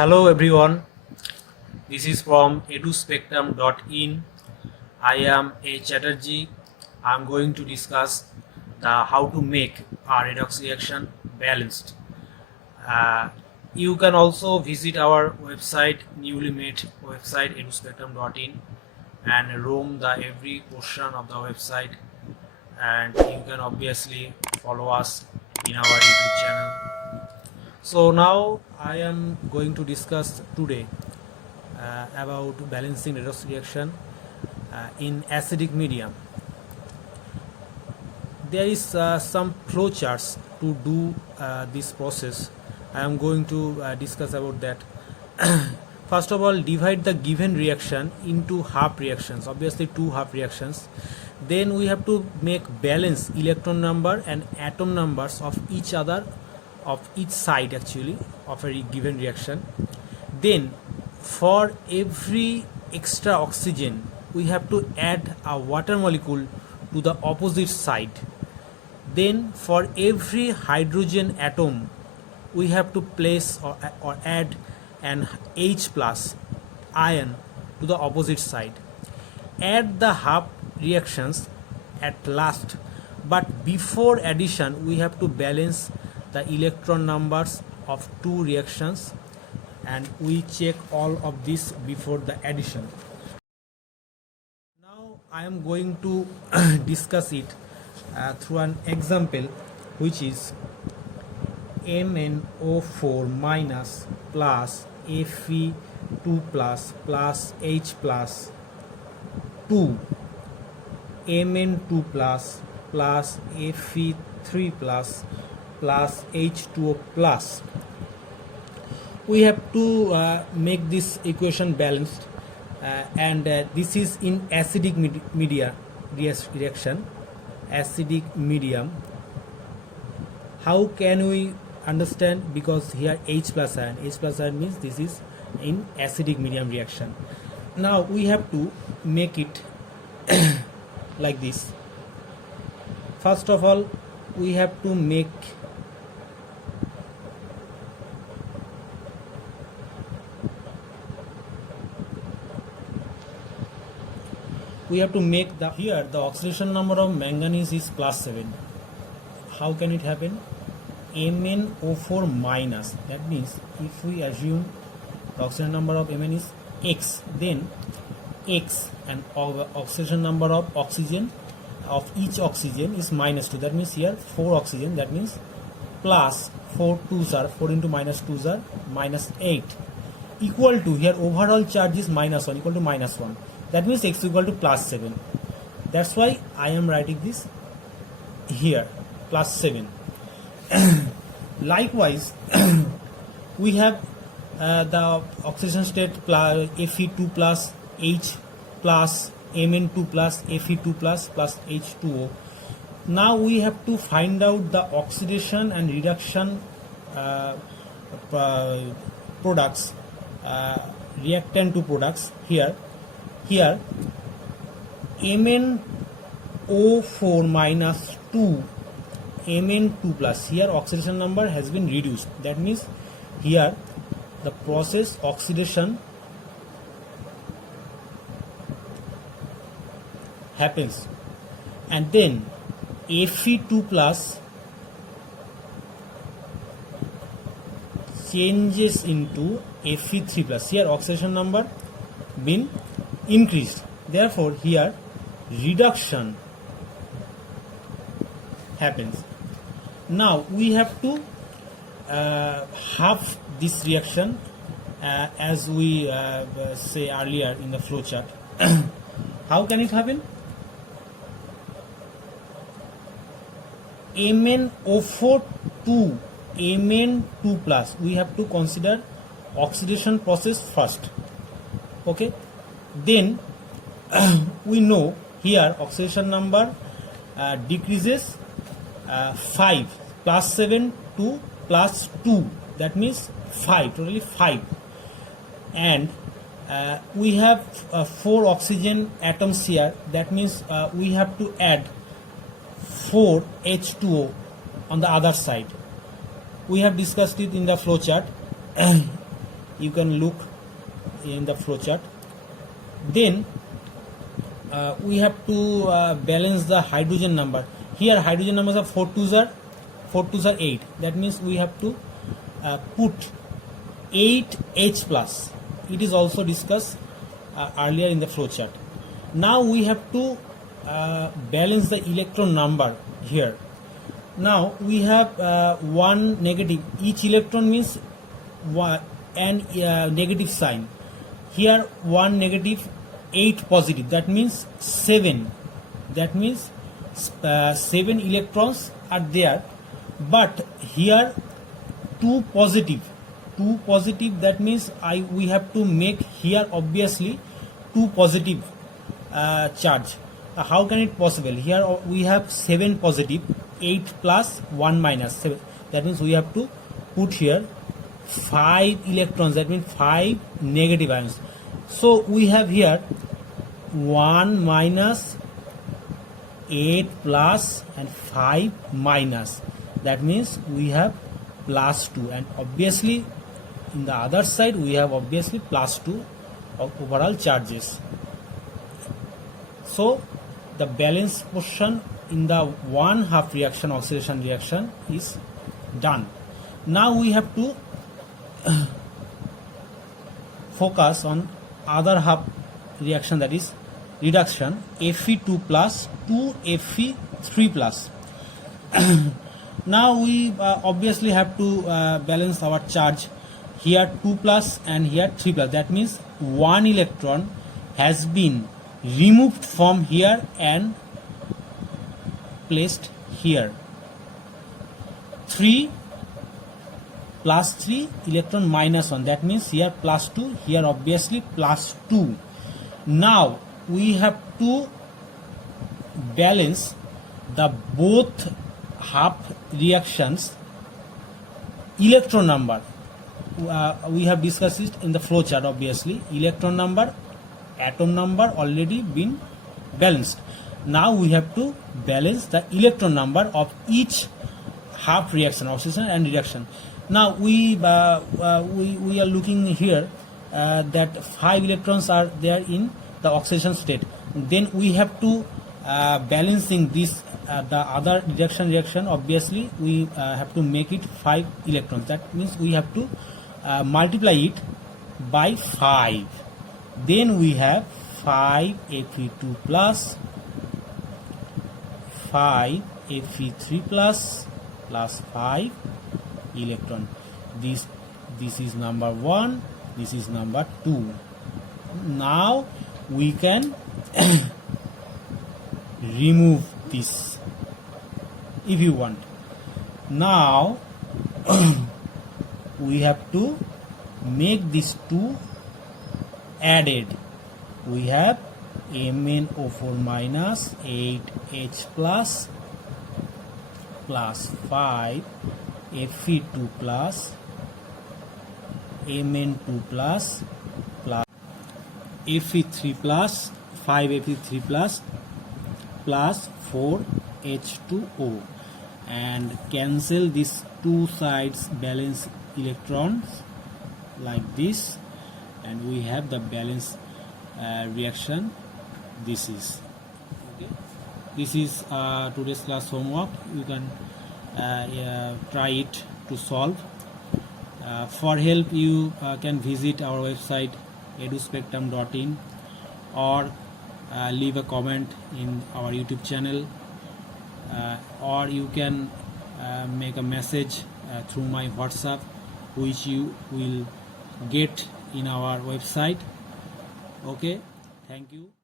Hello everyone, this is from eduspectrum.in. I am A. Chatterjee. I am going to discuss how to make a redox reaction balanced. Uh, you can also visit our website, newly made website eduspectrum.in, and roam the every portion of the website, and you can obviously follow us in our YouTube channel. So now I am going to discuss today about balancing redox reaction in acidic medium. There is some flowcharts to do this process. I am going to discuss about that. First of all, divide the given reaction into half reactions, obviously two half reactions. Then we have to make balance electron number and atom numbers of each other, of each side actually of a given reaction. Then for every extra oxygen we have to add a water molecule to the opposite side. Then for every hydrogen atom we have to place or add an H plus ion to the opposite side. Add the half reactions at last, but before addition we have to balance the electron numbers of two reactions, and we check all of this before the addition. Now I am going to discuss it through an example, which is MnO4 minus plus Fe2 plus H plus 2 Mn2 plus Fe3 plus H2O plus. We have to make this equation balanced, and this is in acidic media reaction, acidic medium. How can we understand? Because here H plus ion means this is in acidic medium reaction. Now we have to make it like this. First of all, we have to make here the oxidation number of manganese is +7. How can it happen? MnO4 minus, that means if we assume the oxidation number of Mn is X, then X and oxidation number of oxygen of each oxygen is -2. That means here 4 oxygen, that means plus 4 2s are 4 into -2s are -8, equal to, here overall charge is -1, equal to -1. That means X equal to +7. That's why I am writing this here +7. Likewise, we have the oxidation state Fe2 plus H plus Mn2 plus Fe2 plus H2O. Now we have to find out the oxidation and reduction products, reactant to products. Here MnO4 minus 2 Mn2 plus, here oxidation number has been reduced. That means here the process oxidation happens, and then Fe2 plus changes into Fe3 plus. Here oxidation number been increased, therefore here reduction happens. Now we have to half this reaction as we say earlier in the flowchart. How can it happen? MnO4 to Mn2 plus, we have to consider oxidation process first. Okay, then we know here oxidation number decreases 5 +7 to +2, that means 5, totally 5, and we have 4 oxygen atoms here. That means we have to add 4 H2O on the other side. We have discussed it in the flowchart. you can look in the flowchart. Then we have to balance the hydrogen number. Here hydrogen numbers are 4 2s are 8. That means we have to put 8H plus. It is also discussed earlier in the flowchart. Now we have to balance the electron number here. Now we have one negative. Each electron means one and negative sign. Here one negative, 8 positive. That means 7. That means 7 electrons are there. But here 2 positive. 2 positive. That means we have to make here obviously 2 positive charge. How can it possible? Here we have 7 positive, 8 plus 1 minus 7. That means we have to put here 5 electrons. That means 5 negative ions. So we have here 1 minus, 8 plus and 5 minus. That means we have plus 2, and obviously in the other side we have obviously plus 2 of overall charges. So the balance portion in the 1/2 reaction, oxidation reaction, is done. Now we have to focus on other half reaction, that is reduction, Fe2 plus to Fe3 plus. Now we obviously have to balance our charge. Here 2 plus and here 3 plus. That means 1 electron has been removed from here and placed here. 3 plus 3 electron minus 1. That means here plus 2, here obviously plus 2. Now we have to balance the both half reactions electron number. We have discussed it in the flow chart. Obviously electron number, atom number already been balanced. Now we have to balance the electron number of each half reaction, oxidation and reduction. Now we are looking here that 5 electrons are there in the oxidation state. Then we have to balancing this the other reaction. Obviously we have to make it 5 electrons. That means we have to multiply it by 5. Then we have 5 Fe2 plus 5 Fe3 plus 5 electron. This is number 1, this is number 2. Now we can remove this if you want. Now we have to make these two added. We have MnO4 minus 8H plus 5 Fe2 plus Mn2 plus Fe3 plus 5 Fe3 plus 4 H2O, and cancel these two sides balance electrons like this, and we have the balance reaction. This is today's class homework. You can try it to solve. For help you can visit our website eduspectrum.in or leave a comment in our YouTube channel, or you can make a message through my WhatsApp, which you will get in our website. Okay, thank you.